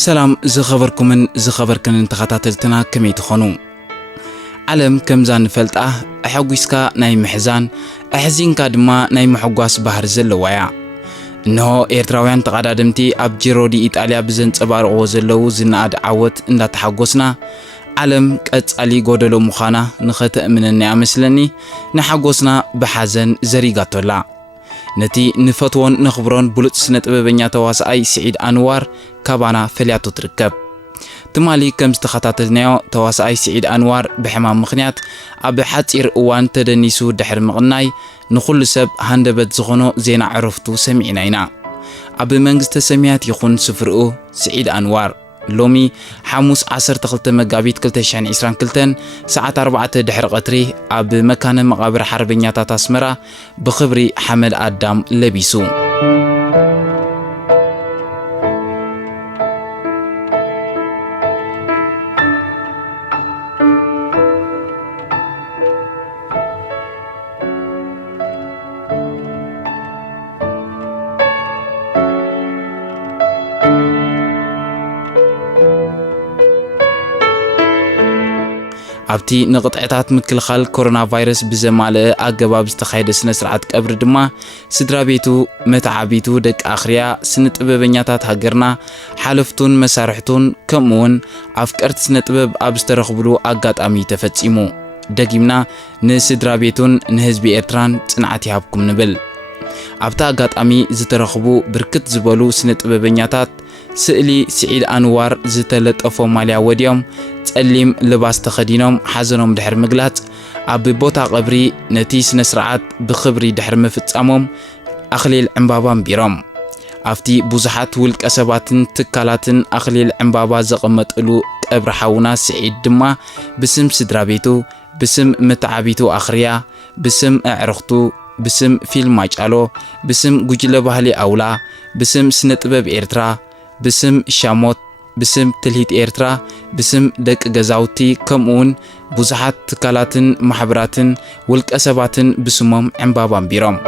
سلام زخبركمن زخبركن تخاتلتنا كمي تخونو عالم كمزان فلطه احغوسكا ناي محزان احزينكا دما ناي محغواس بحر زلوايا انه ايرتراويان تقادادمتي اب جيرو دي ايطاليا بزنصبارقو زلو زناد عوت انداتحغوسنا عالم قصالي غودلو مخانا نختامنني امسلني نحغوسنا بحزن زريغاتولا نتي نفتون نخبرون بلوت سنة ببنيا تواسعي سعيد أنوار كابانا فلياتو تركب تمالي كم استخطاتنايو تواسعي سعيد أنوار بحمام مخنيات أب حاتير اوان تدنيسو دحر مغناي نخل سب هندبت زغنو زينا عرفتو سمعناينا أب منغست سميات يخون سفرقو سعيد أنوار لومي حاموس 12 مغابيت 2022 ساعة 4 دحر قطري أب مكان مقابر حربنياتات أسمرا بخبري حمد آدم لبيسو ኣብቲ ንቕጥዕታት ምክልኻል ኮሮና ቫይረስ ብዘማልአ ኣገባብ ዝተኻየደ ስነ ስርዓት ቀብሪ ድማ ስድራ ቤቱ መተዓቢቱ ደቂ ኣኽርያ ስነ ጥበበኛታት ሃገርና ሓለፍቱን መሳርሕቱን ከምኡውን ኣፍቀርቲ ስነ ጥበብ ኣብ ዝተረኽብሉ ኣጋጣሚ ተፈጺሙ ደጊምና ንስድራ ቤቱን ንህዝቢ ኤርትራን ጽንዓት ይሃብኩም ንብል ኣብታ ኣጋጣሚ ዝተረኽቡ ብርክት ዝበሉ ስነ ጥበበኛታት ስእሊ ስዒድ ኣንዋር ዝተለጠፎ ማልያ ወዲዮም ጸሊም ልባስ ተኸዲኖም ሓዘኖም ድሕር ምግላጽ ኣብ ቦታ ቀብሪ ነቲ ስነ ስርዓት ብኽብሪ ድሕር ምፍጻሞም ኣኽሊል ዕምባባን ቢሮም ኣብቲ ብዙሓት ውልቀ ሰባትን ትካላትን ኣኽሊል ዕምባባ ዘቐመጥሉ ቀብሪ ሓውና ስዒድ ድማ ብስም ስድራ ቤቱ ብስም መተዓቢቱ ኣኽርያ ብስም ኣዕርኽቱ بسم فيلم مايچالو بسم ጉጅለ ባህሊ አውላ بسم ስነ ጥበብ ኤርትራ بسم ሻሞት بسم ትልሂት ኤርትራ بسم ደቂ ገዛውቲ ከምኡን ብዙሓት ትካላትን ማሕበራትን ውልቀ ሰባትን ብስሞም ዕምባባን ቢሮም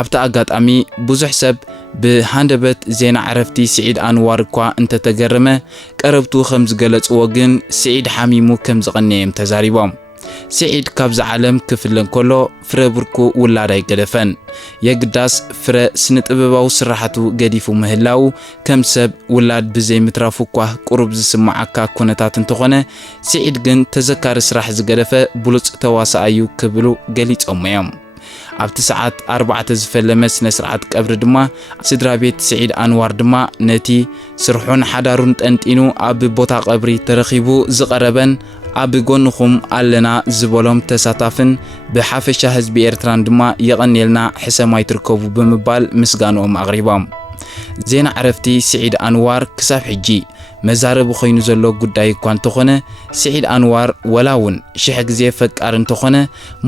ኣብታ ኣጋጣሚ ብዙሕ ሰብ ብሃንደበት ዜና ዓረፍቲ ስዒድ ኣንዋር እኳ እንተተገረመ ቀረብቱ ከም ዝገለጽዎ ግን ስዒድ ሓሚሙ ከም ዝቐነየም ተዛሪቦም ስዒድ ካብዚ ዓለም ክፍለን ከሎ ፍረ ብርኩ ውላድ ኣይገደፈን የግዳስ ፍረ ስነ ጥበባዊ ስራሕቱ ገዲፉ ምህላው ከም ሰብ ውላድ ብዘይ ምትራፉ እኳ ቁሩብ ዝስማዓካ ኩነታት እንተኾነ ስዒድ ግን ተዘካሪ ስራሕ ዝገደፈ ብሉጽ ተዋሳኣዩ ክብሉ ገሊጾም እዮም ኣብቲ ሰዓት 4 ዝፈለመ ስነ ስርዓት ቀብሪ ድማ ስድራ ቤት ስዒድ ኣንዋር ድማ ነቲ ስርሑን ሓዳሩን ጠንጢኑ ኣብ ቦታ ቀብሪ ተረኺቡ ዝቐረበን ኣብ ጎንኹም ኣለና ዝበሎም ተሳታፍን ብሓፈሻ ህዝቢ ኤርትራን ድማ የቐኒልና ሕሰማይ ትርከቡ ብምባል ምስጋኖኦም ኣቕሪቦም ዜና ዓረፍቲ ስዒድ ኣንዋር ክሳብ ሕጂ መዛረብ ኮይኑ ዘሎ ጉዳይ እኳ እንተኾነ ስዒድ ኣንዋር ወላውን ሽሕ ግዜ ፈቃር እንተኾነ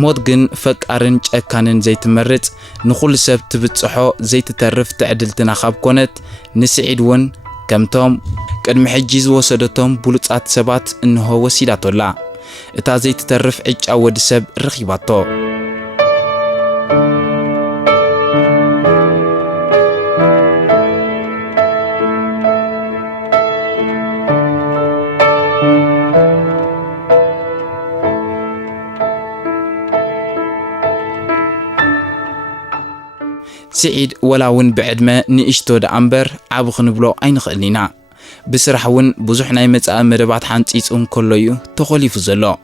ሞት ግን ፈቃርን ጨካንን ዘይትመርጽ ንኹሉ ሰብ ትብጽሖ ዘይትተርፍ ትዕድልትና ካብ ኮነት ንስዒድ እውን ከምቶም ቅድሚ ሕጂ ዝወሰደቶም ብሉጻት ሰባት እንሆ ወሲዳቶላ እታ ዘይትተርፍ ዕጫ ወዲ ሰብ ረኺባቶ سعيد ولاون بعدما نئشتو دا أمبر عابو خنبلو أين خلينا بسرحون بزوحنا يمتسا مربات حانتيسون كلويو تخوليفو زلو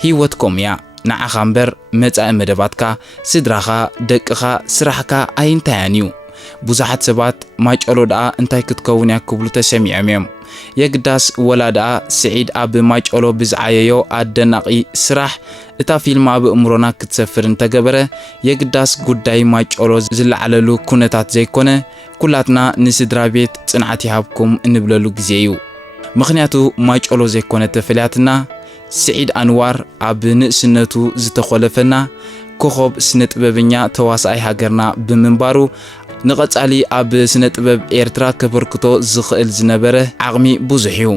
هيوتكم يا نعاق أمبر متسا مرباتكا سدراخا دقخا سرحكا أين تانيو بزحات سبات مايجالو دا انتاي كتكونيا كبلو تسميعميم يقداس ولا دا سعيد أب مايجالو بزعايو أدناقي سرح اتا فيلم اب امرونا كتسفر انتجبره يقداس قداي مايجالو زلعللو كونتات زيكونه كلاتنا نسدرا بيت صنعتي هابكم انبللو غزيو مخنياتو مايجالو زيكونه تفلياتنا سعيد أنوار اب نسنتو زتخلفنا ኮኸብ ስነ ጥበበኛ ተዋሳኣይ ሃገርና ብምንባሩ ንቐጻሊ ኣብ ስነ ጥበብ ኤርትራ ከበርክቶ ዝኽእል ዝነበረ ዓቕሚ ብዙሕ እዩ።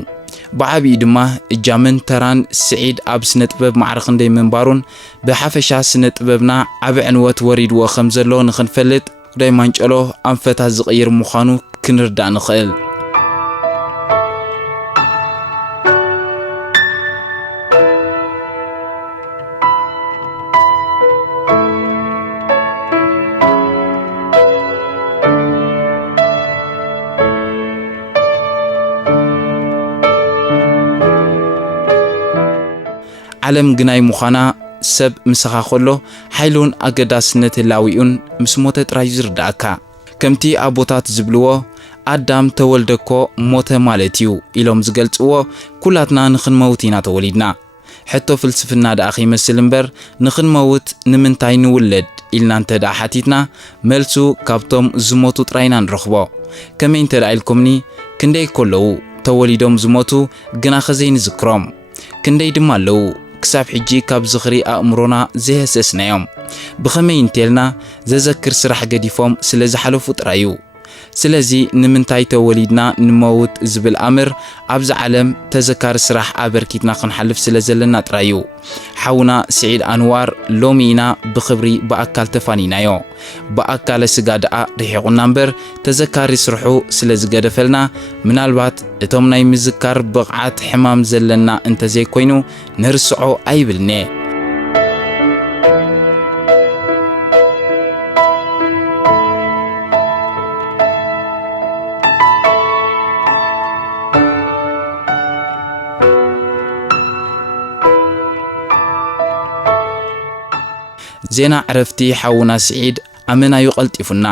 ብዓብዪ ድማ እጃምን ተራን ስዒድ ኣብ ስነ ጥበብ ማዕረ ክንደይ ምንባሩን ብሓፈሻ ስነ ጥበብና ዓብ ዕንወት ወሪድዎ ከም ዘሎ ንኽንፈልጥ ጉዳይ ማንጨሎ ኣንፈታት ዝቕይር ምዃኑ ክንርዳእ ንኽእል። ዓለም ግናይ ምዃና ሰብ ምስኻ ኸሎ ሓይሉን ኣገዳስነት ህላዊኡን ምስ ሞተ ጥራይ ዝርዳእካ ከምቲ ኣቦታት ዝብልዎ ኣዳም ተወልደኮ ሞተ ማለት እዩ ኢሎም ዝገልጽዎ ኩላትና ንኽንመውት ኢና ተወሊድና ሕቶ ፍልስፍና ደኣ ኸይመስል እምበር ንኽንመውት ንምንታይ ንውለድ ኢልና እንተ ደኣ ሓቲትና መልሱ ካብቶም ዝሞቱ ጥራይና ንረኽቦ ከመይ እንተ ደኣ ኢልኩምኒ ክንደይ ከለዉ ተወሊዶም ዝሞቱ ግና ኸዘይ ንዝክሮም ክንደይ ድማ ኣለዉ ክሳብ ሕጂ ካብ ዝኽሪ ኣእምሮና ዘየሰስናዮም ብኸመይ እንተልና ዘዘክር ስራሕ ገዲፎም ስለ ዝሓለፉ ጥራይ እዩ ስለዚ ንምንታይ ተወሊድና ንመውት ዝብል ኣምር ኣብዚ ዓለም ተዘካሪ ስራሕ ኣበርኪትና ክንሓልፍ ስለ ዘለና ጥራይ እዩ ሓውና ስዒድ ኣንዋር ሎሚ ኢና ብኽብሪ ብኣካል ተፋኒናዮ ብኣካለ ስጋ ደኣ ርሒቑና እምበር ተዘካሪ ስርሑ ስለ ዝገደፈልና ምናልባት እቶም ናይ ምዝካር ብቕዓት ሕማም ዘለና እንተዘይኮይኑ ነርስዖ ኣይብልኔ ዜና ዕረፍቲ ሓውና ስዒድ ኣመናዩ ቀልጢፉና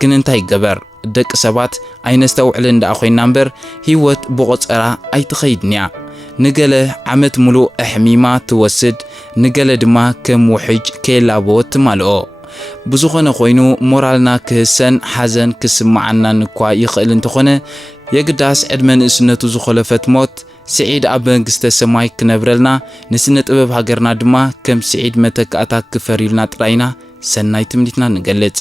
ግን እንታይ ገበር ደቂ ሰባት ኣይነስተውዕል እንዳ ኮይና እምበር ህይወት ብቆፀራ ኣይትኸይድንያ ንገለ ዓመት ሙሉእ ኣሕሚማ ትወስድ ንገለ ድማ ከም ውሕጅ ከየላቦት ትማልኦ ብዙኾነ ኮይኑ ሞራልና ክህሰን ሓዘን ክስማዓና እንኳ ይኽእል እንተኾነ የግዳስ ዕድመ ንእስነቱ ዝኸለፈት ሞት ስዒድ ኣብ መንግስተ ሰማይ ክነብረልና ንስነ ጥበብ ሃገርና ድማ ከም ስዒድ መተካእታት ክፈሪልና ጥራይና ሰናይ ትምኒትና ንገልጽ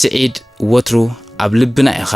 ስዒድ ወትሩ ኣብ ልብና ኢኻ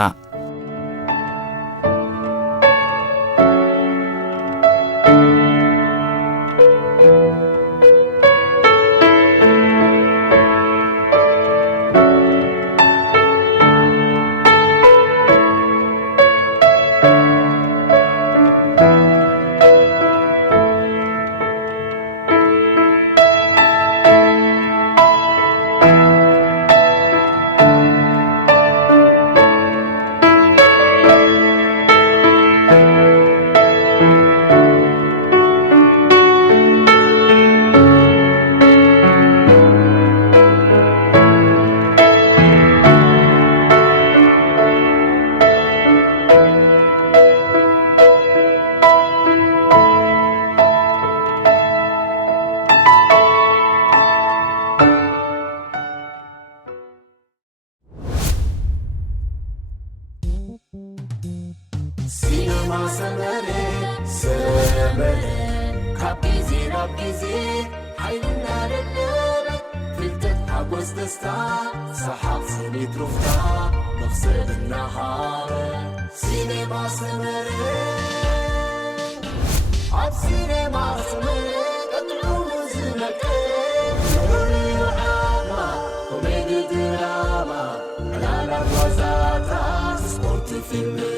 Film